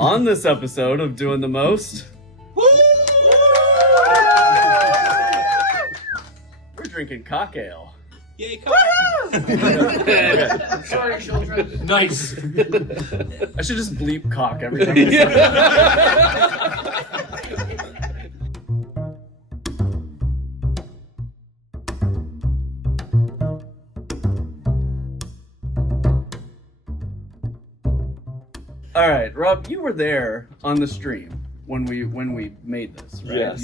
On this episode of Doing the Most, we're drinking cock ale. Yay, cock! Sorry, children. Nice. I should just bleep cock every time I say it. All right, Rob, you were there on the stream when we made this, right? Yes.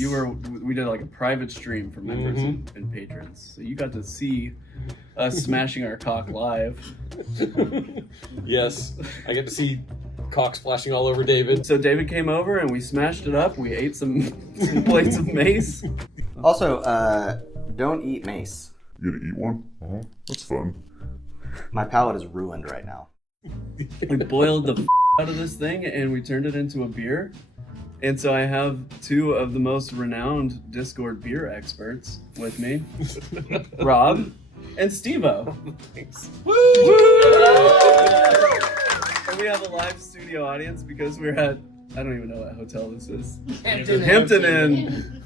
We did like a private stream for members and patrons. So you got to see us smashing our cock live. Yes, I get to see cock splashing all over David. So David came over and we smashed it up. We ate some plates of mace. Also, don't eat mace. You gonna eat one? That's fun. My palate is ruined right now. We boiled the out of this thing and we turned it into a beer. And so I have two of the most renowned Discord beer experts with me, Rob and Steve-O. Thanks. Woo! And we have a live studio audience because we're at, I don't even know what hotel this is. Hampton Inn.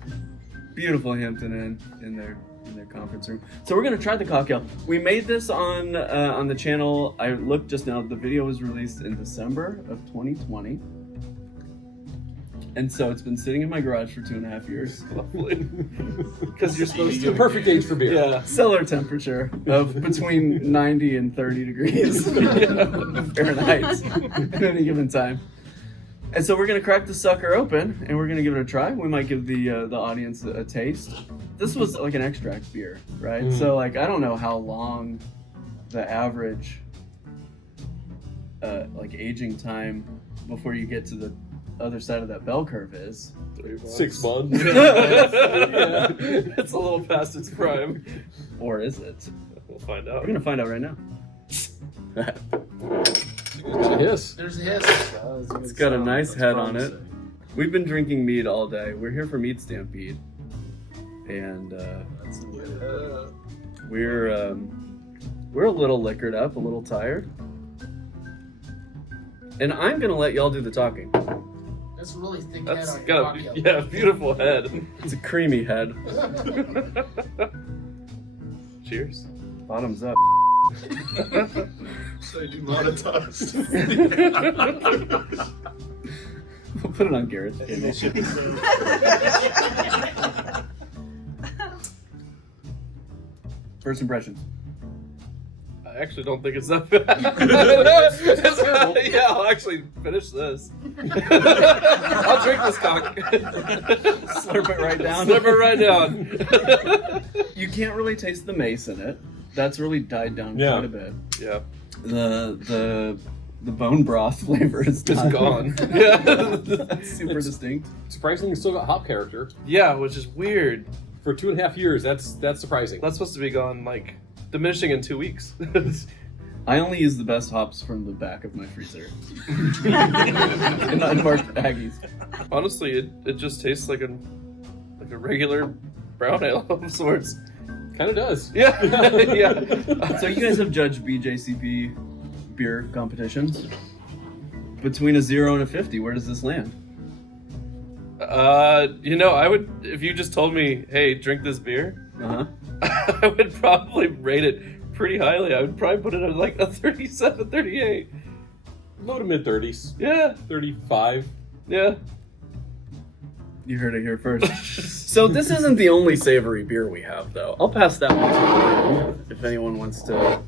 Beautiful Hampton Inn in their conference room. So we're gonna try the cocktail. We made this on the channel. I looked just now. The video was released in December of 2020, and so it's been sitting in my garage for 2.5 years. Lovely, because you're supposed to. The perfect age for beer. Yeah, cellar temperature of between 90 and 30 degrees Fahrenheit at any given time. And so we're gonna crack the sucker open and we're gonna give it a try. We might give the audience a taste. This was like an extract beer, right? So like I don't know how long the average like aging time before you get to the other side of that bell curve is. 6 months. Yeah. It's a little past its prime. Or is it? We'll find out. We're gonna find out right now. Yes. There's a hiss. It's got a nice head on it. We've been drinking mead all day. We're here for Mead Stampede. And we're a little liquored up, a little tired. And I'm gonna let y'all do the talking. That's a really thick That's head on your got a cocktail. beautiful head. It's a creamy head. Cheers. Bottoms up. So demonetized. We'll put it on Garrett's channel. First impressions. I actually don't think it's that bad. Yeah, I'll actually finish this. I'll drink this cock. Slurp it right down. Slurp it right down. You can't really taste the mace in it. That's really died down Yeah. quite a bit. Yeah. The bone broth flavor is It's not- gone. Yeah. That's super distinct. Surprisingly, still got hop character. Yeah, which is weird. For 2.5 years, that's surprising. That's supposed to be gone, like, diminishing in 2 weeks. I only use the best hops from the back of my freezer. In unmarked baggies. Honestly, it just tastes like a regular brown ale of sorts. Kind of does. Yeah, yeah. So you guys have judged BJCP beer competitions. Between a 0 and a 50, where does this land? I would, if you just told me, hey, drink this beer, Uh-huh. I would probably rate it pretty highly. I would probably put it at like a 37, 38. Low to mid 30s. Yeah, 35. yeah. You heard it here first. So this isn't the only savory beer we have, though. I'll pass that one to you if anyone wants to.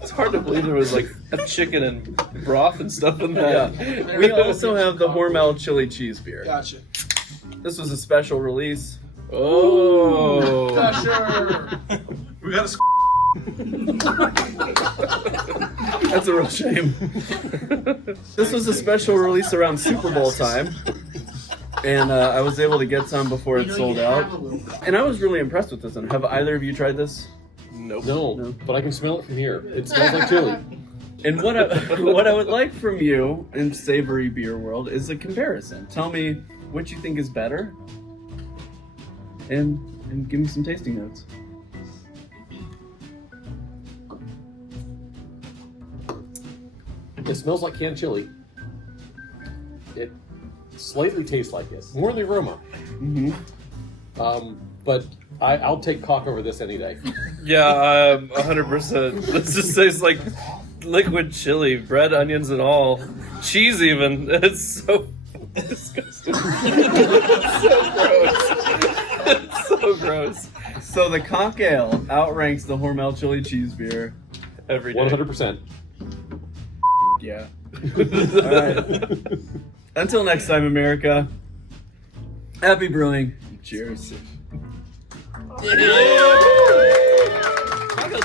It's hard to believe there was like a chicken and broth and stuff in that. Yeah. We also have the Hormel chili cheese beer. Gotcha. This was a special release. Oh. Gotcha. We got a That's a real shame. This was a special release around Super Bowl time. And I was able to get some before it sold out. And I was really impressed with this one. Have either of you tried this? Nope. No, but I can smell it from here. It smells like chili. And what I would like from you in savory beer world is a comparison. Tell me which you think is better, and give me some tasting notes. It smells like canned chili. it slightly tastes like it. More the aroma. Mm-hmm. But I'll take cock over this any day. Yeah, 100%. This just tastes like liquid chili, bread, onions, and all. Cheese, even. It's so disgusting. It's so gross. It's so gross. So the conch ale outranks the Hormel chili cheese beer. Every day. 100%. Yeah. All right. Until next time, America. Happy brewing. Cheers. That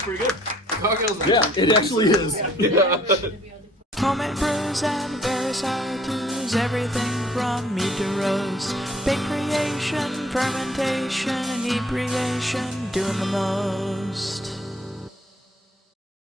pretty good. Yeah, it actually is. Homemade brews and very sour teas, everything from meat to roast. Bake creation, fermentation, inebriation, doing the most.